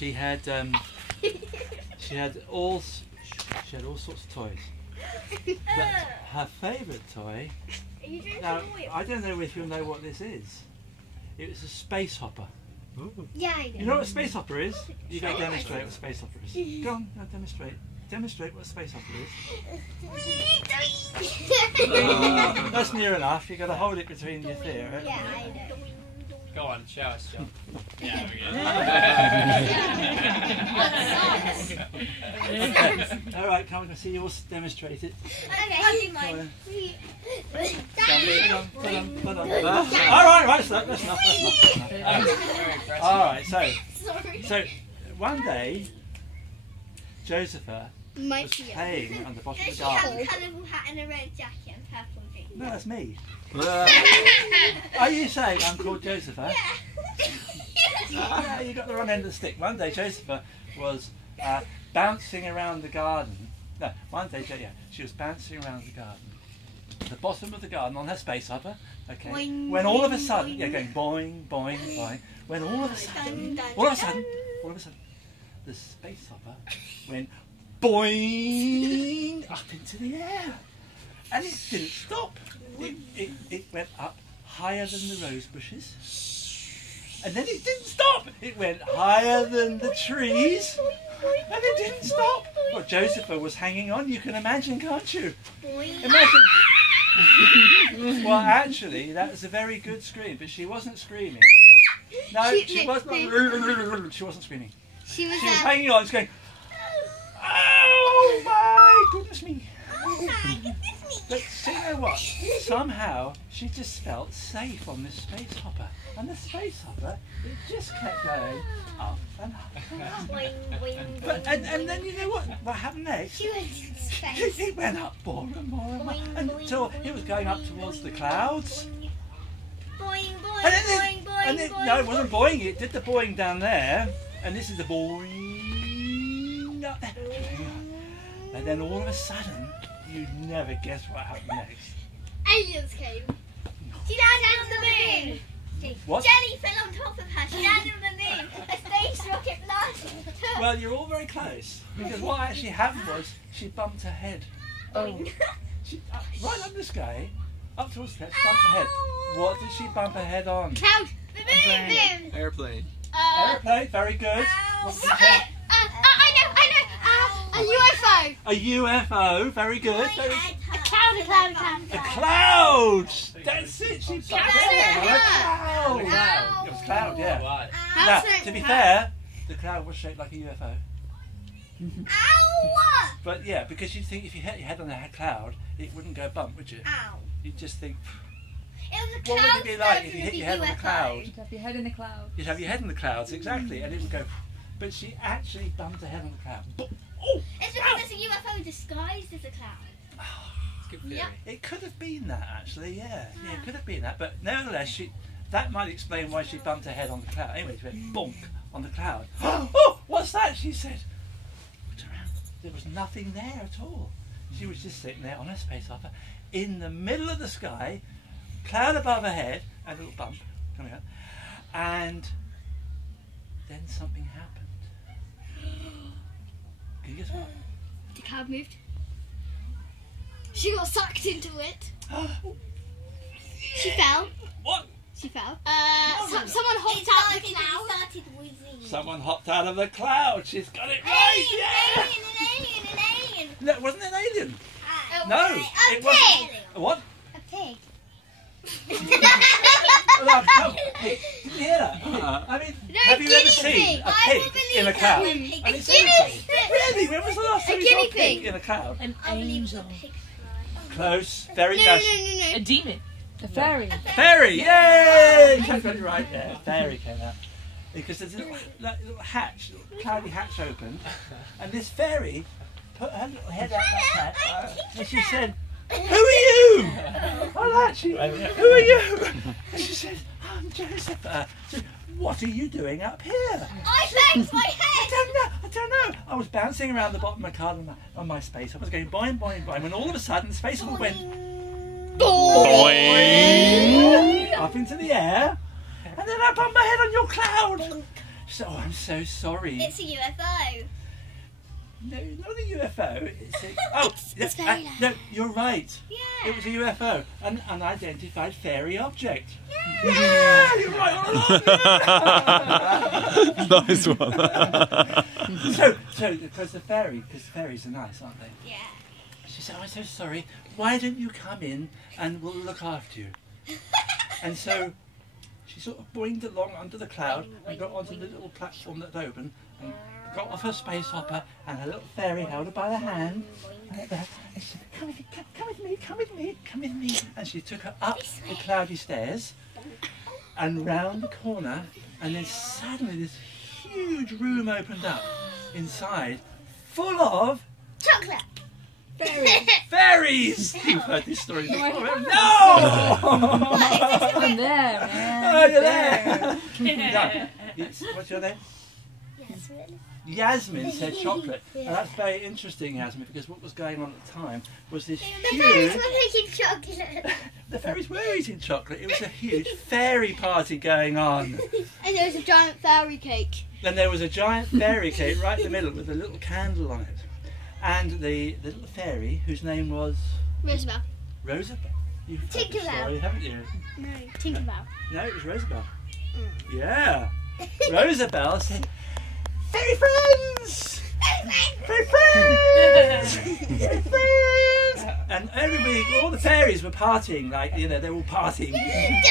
she had all sorts of toys. But her favourite toy. Now I don't know if you'll know what this is. It was a space hopper. Ooh. Yeah, I do. You know what a space hopper is? You go demonstrate what a space hopper is. Go on, go demonstrate. Demonstrate what a space hopper is. That's near enough. You've got to hold it between your feet, right? Yeah, I know. Go on, show us, John. Yeah, Okay. All right, come on, see you all demonstrate it. Okay, I'll do mine. All right, that's enough. All right, so one day, Josepha was playing on the bottom of the garden. Does she have a colourful hat and a red jacket and purple jeans? No, that's me. Are you saying I'm called Josepha? Yeah. You got the wrong end of the stick. One day Josepha was bouncing around the garden. No, one day, she was bouncing around the garden. The bottom of the garden on her space hopper. Okay. Boing, when all of a boing, sudden, boing. going boing, boing, boing. When all of a sudden, the space hopper went boing up into the air, and it didn't stop. It went up higher than the rose bushes, and then it didn't stop. It went higher than the trees, and it didn't stop. Well, Josepha was hanging on. You can imagine, can't you? Imagine. Well, actually, that was a very good scream, but she wasn't screaming. No, she wasn't. She wasn't screaming. She was hanging on, going, "Oh my goodness me!" But you know what? Somehow she just felt safe on this space hopper, and the space hopper, it just kept going up and up and up. But, and then you know what happened next? She went into space. It went up more and more and more until it was going up towards the clouds. Boing, boing, And boing, boing, boing. no, it wasn't boing. It did the boing down there, and this is the boing up there. And then all of a sudden, you'd never guess what happened next. Aliens came. She landed on the moon. What? Jelly fell on top of her. She landed on the moon. A space rocket blasted. Well, you're all very close, because what actually happened was she bumped her head. Oh. She, right up the sky, up towards the head, she bumped her head. What did she bump her head on? Cloud. The moon. Airplane. Airplane, very good. What did you say? Rocket. I know. A UFO. A UFO, very good. Very good. A cloud. A cloud! That's it, she bumped her head on a cloud. Ow. It was cloud, yeah. Right. Now, to be fair, the cloud was shaped like a UFO. Ow! But yeah, because you'd think if you hit your head on a cloud, it wouldn't go bump, would you? Ow. You'd just think, It was a what cloud. would it be like if you hit your head on a cloud? You'd have your head in the cloud. You'd have your head in the clouds, exactly, and it would go. But she actually bumped her head on the cloud. Oh! It's because it's a UFO disguised as a cloud. It's good theory. Yep. It could have been that, actually, yeah. Yeah, it could have been that. But nevertheless, that might explain why she bumped her head on the cloud. Anyway, she went bonk on the cloud. Oh, what's that? She said. Looked around. There was nothing there at all. She was just sitting there on her space hopper in the middle of the sky, cloud above her head, and a little bump coming up. And then something happened. Can you guess what? The cloud moved. She got sucked into it. She fell. What? She fell. Someone hopped out of the cloud. Someone hopped out of the cloud. She's got it right. Yeah. An alien. No, it wasn't an alien. No, A it wasn't. pig. What? A pig. Well, no, hey, did you hear that? I mean, have you ever seen a pig in a cloud? I mean, seriously? Really? When was the last time you saw a pig in a cloud? An angel. Close. Very nice. A demon. A fairy. Fairy! Yay! You got it right there. Fairy came out. Because there's a little hatch, little cloudy hatch opened, and this fairy put her little head out like that, and she said, "Who are you?" Oh, that she. Who are you? And she said, "I'm Josepha." So, what are you doing up here? I banged my head. I don't know. I was bouncing around the bottom of my car on my space. I was going boing, boing, boing. When all of a sudden, the space hopper went boing up into the air, and then I bumped my head on your cloud. She said, oh, I'm so sorry. It's a UFO. No, not a UFO. It's a, oh, It's fairy land. no, you're right. Yeah. It was a UFO, an unidentified fairy object. Yeah. Yeah, you're right all along. Nice one. So because the fairies are nice, aren't they? Yeah. She said, oh, I'm so sorry. Why don't you come in and we'll look after you? And so she sort of boinged along under the cloud and got onto the little platform that opened and got off her space hopper, and her little fairy held her by the hand. And she said, come with me, come with me, come with me, come with me. And she took her up the cloudy stairs and round the corner, and then suddenly this huge room opened up inside, full of Chocolate. fairies! You've heard this story before. No! I'm there, man. Oh, you're there! No. What's your name? Yes, Yasmin said chocolate. And that's very interesting, Yasmin, because what was going on at the time was this The fairies huge... were making chocolate. The fairies were eating chocolate. It was a huge fairy party going on. And there was a giant fairy cake. Then there was a giant fairy cake right in the middle with a little candle on it. And the little fairy, whose name was... Rosabelle. Rosabelle. You've heard this Tinkerbell. story, haven't you? No, Tinkerbell. No, it was Rosabelle. Yeah. Rosabelle said, fairy friends! Fairy friends! Fairy friends! And everybody, all the fairies were partying, like, you know, they were all partying.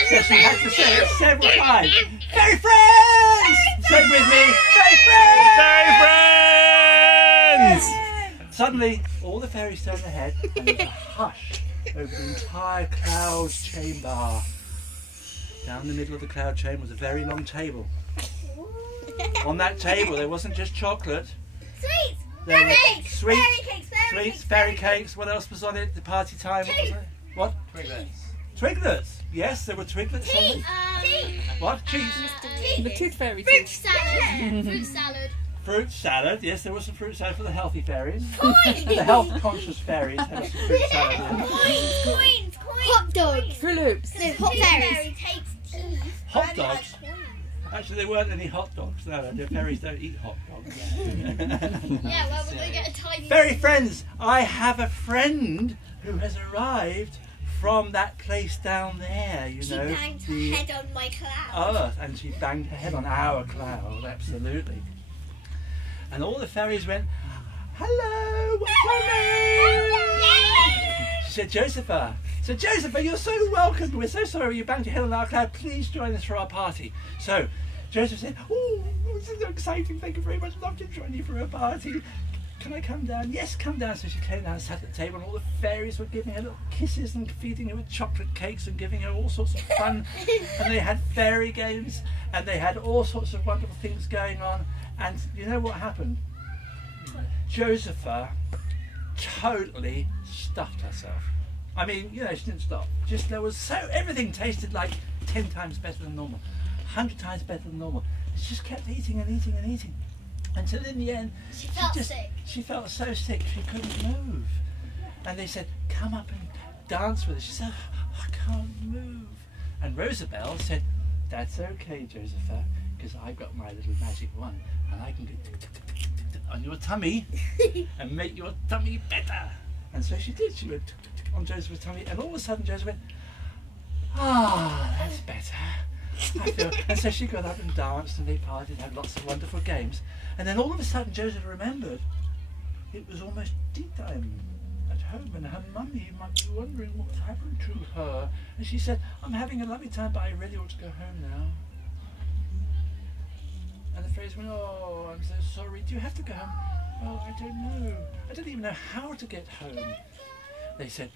So she had to say it several times. Fairy friends! Say it with me. Fairy friends! Fairy friends! Suddenly, all the fairies turned their head, and there was a hush over the entire cloud chamber. Down the middle of the cloud chamber was a very long table. On that table, there wasn't just chocolate. Sweets. There were Sweets. sweets, Fairy cakes. sweets, fairy cakes. What else was on it? The party time. What was it? What? Twiglets. Yes, there were twiglets on it. Tea. What? Cheese. The tooth fairy. Fruit salad. Fruit salad. Fruit salad. Yes, there was some fruit salad for the healthy fairies. Coins. The health-conscious fairies had some fruit salad. In. Coins. Hot dogs. Fruit Loops. No, hot berries. Takes cheese. Hot dogs. Actually, there weren't any hot dogs. No, the fairies don't eat hot dogs. Yeah, well, we're going to get a tiny... Fairy friends, I have a friend who has arrived from that place down there, you She know. banged her the head on my cloud. Earth, and she banged her head on our cloud, absolutely. And all the fairies went, hello, what's your name? She said, Josepha. So Josepha, you're so welcome. We're so sorry you banged your head on our cloud. Please join us for our party. So Joseph said, oh, this is so exciting. Thank you very much. I'd love to join you for a party. Can I come down? Yes, come down. So she came down and sat at the table, and all the fairies were giving her little kisses and feeding her with chocolate cakes and giving her all sorts of fun. And they had fairy games, and they had all sorts of wonderful things going on. And you know what happened? Josepha totally stuffed herself. I mean, you know, she didn't stop. Just there was everything tasted like 10 times better than normal, 100 times better than normal. She just kept eating and eating and eating, until in the end She felt sick. She felt so sick she couldn't move. And they said, come up and dance with us. She said, oh, I can't move. And Rosabelle said, that's okay, Josepha, because I've got my little magic wand, and I can go tick, tick, tick, tick, tick, tick, on your tummy and make your tummy better. And so she did. She went tick, tick, tick, on Josepha's tummy, and all of a sudden Joseph went, ah, that's better. I feel. And so she got up and danced, and they partied, had lots of wonderful games. And then all of a sudden Joseph remembered it was almost tea time at home, and her mummy might be wondering what happened to her. And she said, I'm having a lovely time, but I really ought to go home now. And the fairies went, oh, I'm so sorry. Do you have to go home? Well, I don't know. I don't even know how to get home. They said,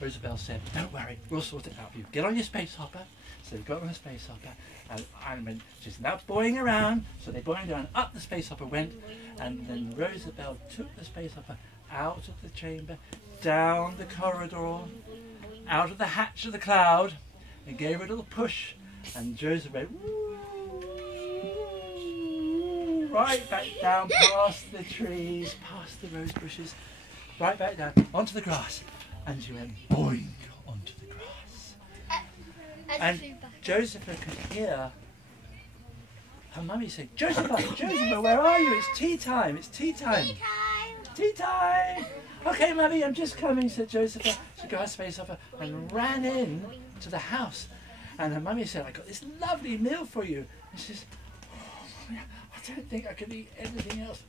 Rosabelle said, don't worry, we'll sort it out for you. Get on your space hopper. So they got on the space hopper, and I mean, she's now boying around. So they boying around, up the space hopper went, and then Rosabelle took the space hopper out of the chamber, down the corridor, out of the hatch of the cloud, and gave her a little push, and Joseph went, woo, right back down past the trees, past the rose bushes, right back down onto the grass, and she went boing onto the grass. And Josepha could hear her mummy said, Josepha, where are you? It's tea time. It's tea time. Tea time. Tea time. Okay, mummy, I'm just coming, said Josepha. She got her space off her and ran in to the house. And her mummy said, I got this lovely meal for you. And she says, oh, mummy, I don't think I could eat anything else.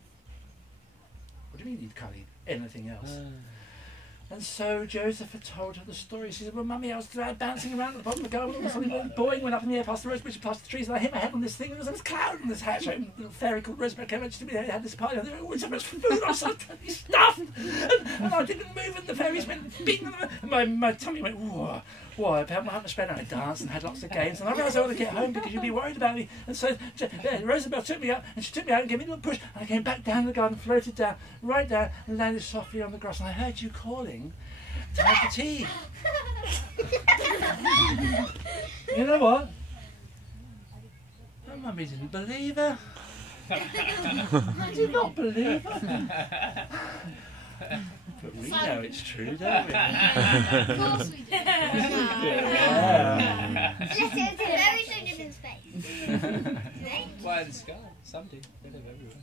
What do you mean you can't eat anything else? And so Josepha told her the story. She said, well, mummy, I was bouncing around at the bottom of the garden, and something boing went up in the air past the rosebush, past the trees, and I hit my head on this thing, and there was this cloud in this hatch. A little fairy called Rosemary came over to me, and had this party, and there was so much food, I was so totally stuffed, and I didn't move, and the fairies went beating them, and my tummy went, whoa. Well, I had my spend, and I danced and had lots of games, and I realised I wanted to get home because you'd be worried about me. And so Rosabelle took me up, and she took me out and gave me a little push, and I came back down the garden, floated down, right down, and landed softly on the grass. And I heard you calling to have the tea. You know what? My mummy didn't believe her. I did not believe her. But we know it's true, don't we? Of course we do. Yeah. Very soon in space. Why in the sky? Some do. They live everywhere.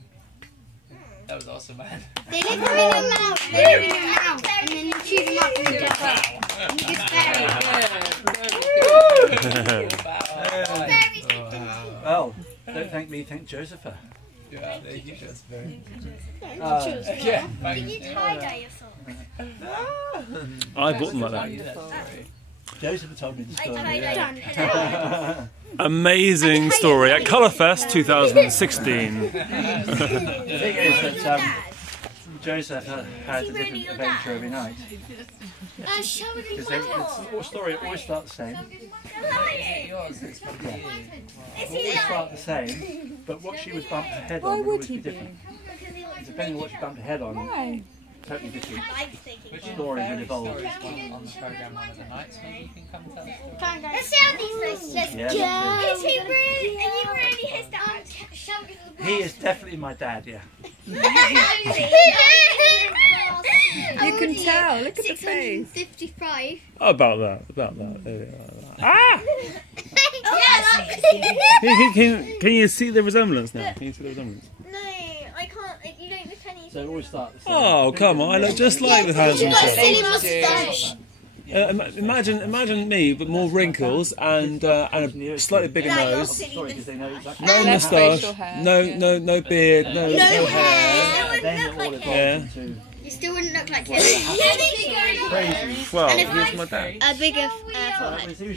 That was awesome, man. They live in a mountain. They live in a mountain, and then you shoot them up and they jump up. Fairies do that. Well, don't thank me, thank Josepha. Yeah, there you go. That's very Can yeah, thanks. you tie-dye your socks? I bought them like that. Joseph told me the I story. tie-dye. Amazing story at Colourfest 2016. The thing is that Joseph has a different adventure every night. Because the story always starts the same. Always start the same, but what she was bumped her head on would always be different. Depending on what she bumped her head on, Why? totally different. Which Story would evolve. stories on the programme one of the nights when you can come tell us? Let's see how these guys. Yeah, Is he really? Are you really his dad? he is definitely my dad, yeah. You can tell. Look at the face. 655. About that. There we are. Ah! Yeah, Can you see the resemblance now? Can you see the resemblance? no, I can't. You don't look any. So it always starts the same. Oh, come on. I look just like the handsome You've got a chap. silly moustache. Imagine me, but more wrinkles and a slightly bigger nose. Sorry, because they know exactly No Less moustache, facial hair. no beard, no hair. then it all evolves Yeah. into You still wouldn't look like him. crazy. Well, here's my dad. A bigger It's usually